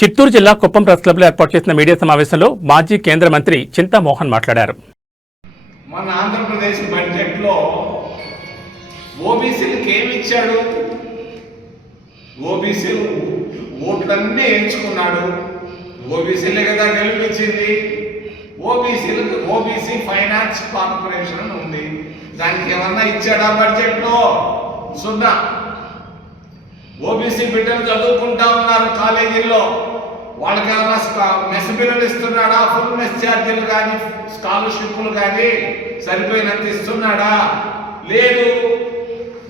చిత్తూరు జిల్లా కుప్పం ప్రెస్ క్లబ్లో ఏర్పాటు చేసిన మీడియా సమావేశంలో మాజీ కేంద్ర మంత్రి చింతామోహన్ మాట్లాడారు. మన ఆంధ్రప్రదేశ్ బడ్జెట్లో ఓబీసీలకు ఏమి ఇచ్చాడు? ఓబీసీలు ఓట్లన్నీ ఎంచుకున్నాడు. ఓబీసీలే కదా గెలిపించింది. ఓబీసీలకు ఓబీసీ ఫైనాన్స్ కార్పొరేషన్ ఉంది. దానికి ఏమన్నా ఇచ్చాడా బడ్జెట్లో? సున్నా. ఓబీసీ బిడ్డలు చదువుకుంటా ఉన్నారు కాలేజీల్లో, వాళ్ళకి ఏమైనా మెస్ బిల్లులు ఇస్తున్నాడా? ఫుల్ మెస్ ఛార్జీలు కానీ స్కాలర్షిప్లు కానీ సరిపోయినంత ఇస్తున్నాడా? లేదు.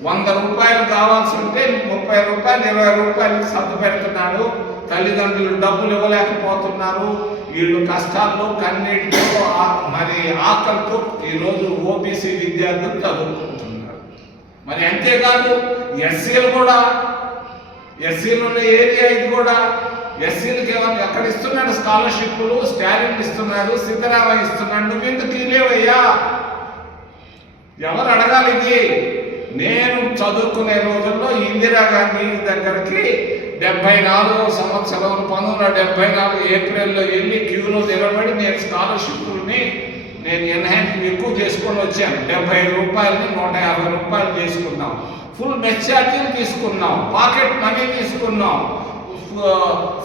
100 రూపాయలు కావాల్సి ఉంటే 30 రూపాయలు 20 రూపాయలు సర్దు పెడుతున్నాడు. తల్లిదండ్రులు డబ్బులు ఇవ్వలేకపోతున్నారు. వీళ్ళు కష్టాల్లో కన్నీటితో మరి ఆకలితో ఈరోజు ఓబీసీ విద్యార్థులు చదువుకుంటున్నారు. మరి అంతేకాదు ఎస్సీలు కూడా, ఎస్సీలు ఉన్న ఏరియా ఇది కూడా, ఎస్సీలకి ఏమన్నా ఎక్కడ ఇస్తున్నాడు? స్కాలర్షిప్లు స్టాలిన్ ఇస్తున్నాడు, సిద్ధరామయ్య ఇస్తున్నాడు. నువ్వెందుకు లేవయ్యా? ఎవరు అడగాలి ఇది? నేను చదువుకునే రోజుల్లో ఇందిరాగాంధీ దగ్గరికి 74వ సంవత్సరం 1974 ఏప్రిల్లో వెళ్ళి క్యూలో నిలబడి నేను స్కాలర్షిప్ని నేను ఎన్హాన్స్ ఎక్కువ చేసుకొని వచ్చాను. 75 రూపాయలని 150 రూపాయలు చేసుకున్నాం. ఫుల్ మెస్ ఛార్జీలు తీసుకున్నాం, పాకెట్ మనీ తీసుకున్నాం,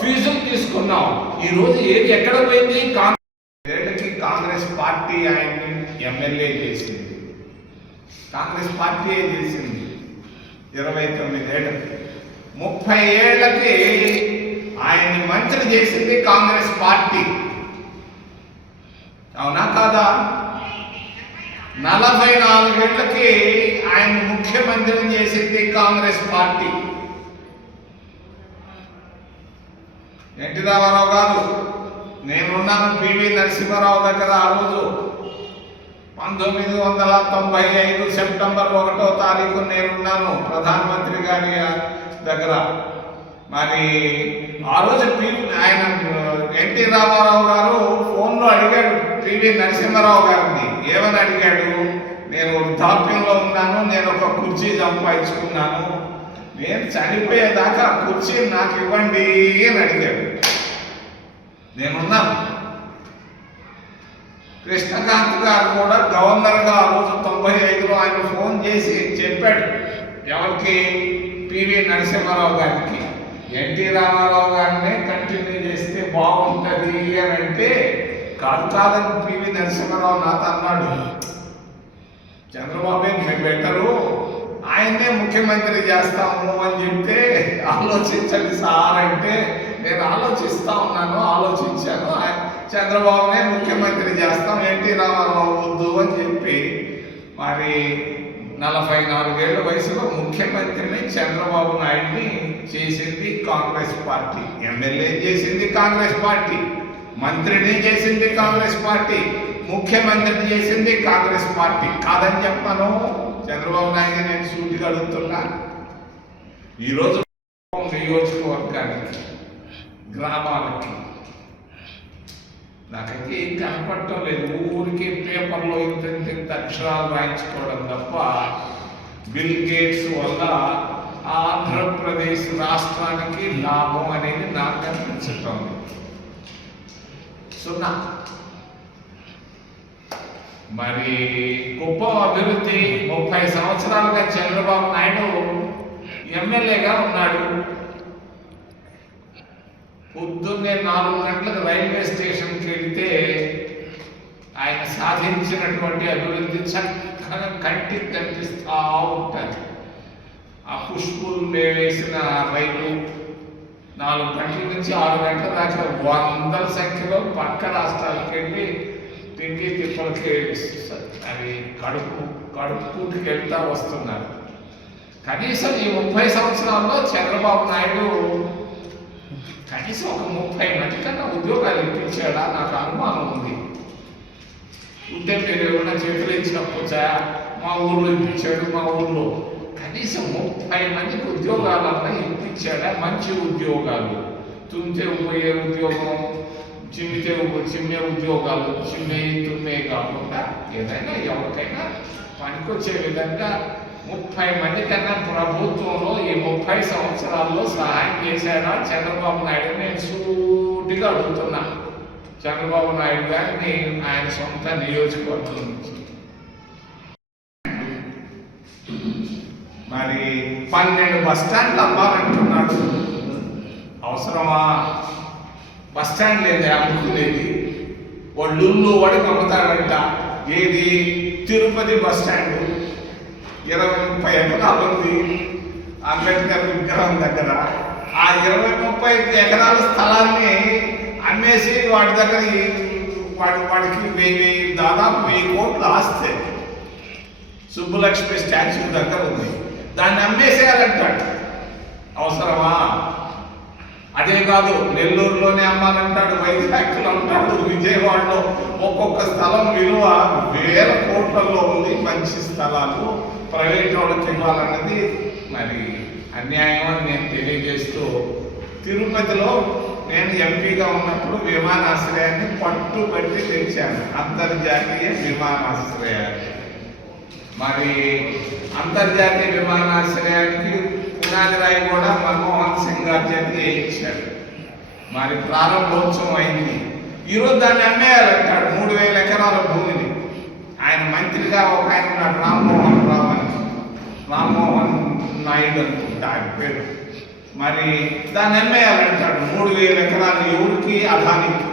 ఫీజులు తీసుకున్నాం. ఈరోజు ఏది ఎక్కడ పోయింది? కాంగ్రెస్ పార్టీ ఆయన్ని ఎమ్మెల్యే చేసింది. కాంగ్రెస్ పార్టీ చేసింది 29 ఏళ్ళకి. 30 ఏళ్ళకి ఆయన్ని మంత్రి చేసింది కాంగ్రెస్ పార్టీ. అవునా కాదా? 44 ఏళ్ళకి ఆయన ముఖ్యమంత్రిని చేసింది కాంగ్రెస్ పార్టీ. ఎన్టీ రామారావు గారు, నేనున్నాను పివి నరసింహారావు దగ్గర. ఆ రోజు 1995 సెప్టెంబర్ 1వ తారీఖు నేనున్నాను ప్రధానమంత్రి గారి దగ్గర. మరి ఆ రోజు ఆయన ఎన్టీ రామారావు గారు ఫోన్లో అడిగాడు పివి నరసింహారావు గారిని. ఏమని అడిగాడు? నేను వృద్ధాప్యంలో ఉన్నాను, నేను ఒక కుర్చీ సంపాదించుకున్నాను, నేను చనిపోయేదాకా కుర్చీ నాకు ఇవ్వండి అని అడిగాడు. నేనున్నాను. కృష్ణకాంత్ గారు కూడా గవర్నర్గా ఆ రోజు 95లో ఆయన ఫోన్ చేసి చెప్పాడు. ఎవరికి? పివి నరసింహారావు గారికి. ఎన్టీ రామారావు గారినే కంటిన్యూ చేస్తే బాగుంటుంది అని అంటే, కాదని పివి నరసింహారావు నాతో అన్నాడు, చంద్రబాబు మేము బెటరు, ఆయన్నే ముఖ్యమంత్రి చేస్తాము అని చెప్తే ఆలోచించండి సార్ అంటే, నేను ఆలోచిస్తా ఉన్నాను, ఆలోచించాను, చంద్రబాబునే ముఖ్యమంత్రి చేస్తాం, ఎన్టీ రామారావు వద్దు అని చెప్పి మరి 44 ఏళ్ల వయసులో ముఖ్యమంత్రిని చంద్రబాబు నాయుడిని చేసింది కాంగ్రెస్ పార్టీ. ఎమ్మెల్యే చేసింది కాంగ్రెస్ పార్టీ, మంత్రిని చేసింది కాంగ్రెస్ పార్టీ, ముఖ్యమంత్రిని చేసింది కాంగ్రెస్ పార్టీ. కాదని చెప్పాను చంద్రబాబు నాయుడు. నేను సూటిగా అడుగుతున్నా, ఈరోజు నియోజకవర్గానికి, గ్రామాలకి నాకైతే ఏం కనపడటం లేదు. ఊరికి పేపర్లో ఇంత అక్షరాలు రాయించుకోవడం తప్ప బిల్ గేట్స్ వల్ల ఆంధ్రప్రదేశ్ రాష్ట్రానికి లాభం అనేది నాకు కనిపించటం సున్నా. మరి గొప్ప అభివృద్ధి 30 సంవత్సరాలుగా చంద్రబాబు నాయుడు ఎమ్మెల్యేగా ఉన్నాడు. పొద్దున్నే 4 గంటలకు రైల్వే స్టేషన్కి వెళితే ఆయన సాధించినటువంటి అభివృద్ధి చక్కగా కంటికి కనిపిస్తూ ఉంటారు. ఆ పుష్పులు వేసిన రైలు 4 గంటల నుంచి 6 గంటల దాకా వందల సంఖ్యలో పక్క రాష్ట్రాలకు వెళ్ళి తిండి తిప్పలకి అది కడుపుకి వెళ్తా వస్తున్నారు. కనీసం ఈ 30 సంవత్సరాల్లో చంద్రబాబు నాయుడు కనీసం ఒక 30 మంది కన్నా ఉద్యోగాలు ఇప్పించాడా? నాకు అనుమానం ఉంది. ఉంటే మీరు ఏమైనా చేతులు ఇచ్చినప్పుడా? మా ఊళ్ళో ఇప్పించాడు. మా ఊళ్ళో కనీసం 30 మందికి ఉద్యోగాలన్నా ఇప్పించాడా? మంచి ఉద్యోగాలు, తుంటే పోయే ఉద్యోగం, చిమ్మే ఉద్యోగాలు, తుమ్మే కాకుండా ఏదైనా ఎవరికైనా పనికొచ్చే విధంగా 30 మంది కన్నా ప్రభుత్వంలో ఈ 30 సంవత్సరాల్లో సహాయం చేశాడా చంద్రబాబు నాయుడు? నేను సూటిగా అడుగుతున్నా. చంద్రబాబు నాయుడు గారిని ఆయన సొంత నియోజకవర్గం నుంచి మరి 12 బస్టాండ్లు అమ్మాలంటున్నాడు. అవసరమా? బస్టాండ్ లేదు అమ్ముకునేది. వాళ్ళు వాడికి అమ్ముతాడంట. ఏది? తిరుపతి బస్టాండ్ 20-30 ఎకరాలు ఉంది అంబేద్కర్ విగ్రహం దగ్గర. ఆ 20-30 ఎకరాల స్థలాన్ని అమ్మేసి వాడి దగ్గర వాడికి దాదాపు 1000 కోట్లు ఆస్తే సుబ్బలక్ష్మి స్టాచ్యూ దగ్గర ఉంది. దాన్ని అమ్మేసేయాలంటాడు. అవసరమా? అదే కాదు, నెల్లూరులోనే అమ్మాలంటాడు, వైజాగ్లో అంటాడు, విజయవాడలో ఒక్కొక్క స్థలం విలువ 1000 కోట్లలో ఉంది. మంచి స్థలాలు ప్రైవేట్ వాళ్ళకి ఇవ్వాలన్నది మరి అన్యాయం అని నేను తెలియజేస్తూ, తిరుపతిలో నేను ఎంపీగా ఉన్నప్పుడు విమానాశ్రయాన్ని పట్టుబట్టి తెచ్చాను. అంతర్జాతీయ విమానాశ్రయాన్ని. మరి అంతర్జాతీయ విమానాశ్రయానికి పునాది రాయి కూడా మన్మోహన్ సింగ్ గారి చేత వేయించాడు. మరి ప్రారంభోత్సవం అయింది. ఈరోజు దాన్ని అమ్మేయాలంటాడు 3000 ఎకరాల భూమిని. ఆయన మంత్రిగా ఒక ఆయన ఉన్నాడు, రామ్మోహన్ నాయుడు అనుకుంటా ఆయన పేరు. మరి దాన్ని అమ్మేయాలంటాడు 3000 ఎకరాలు. ఎవరికి? అదానికి.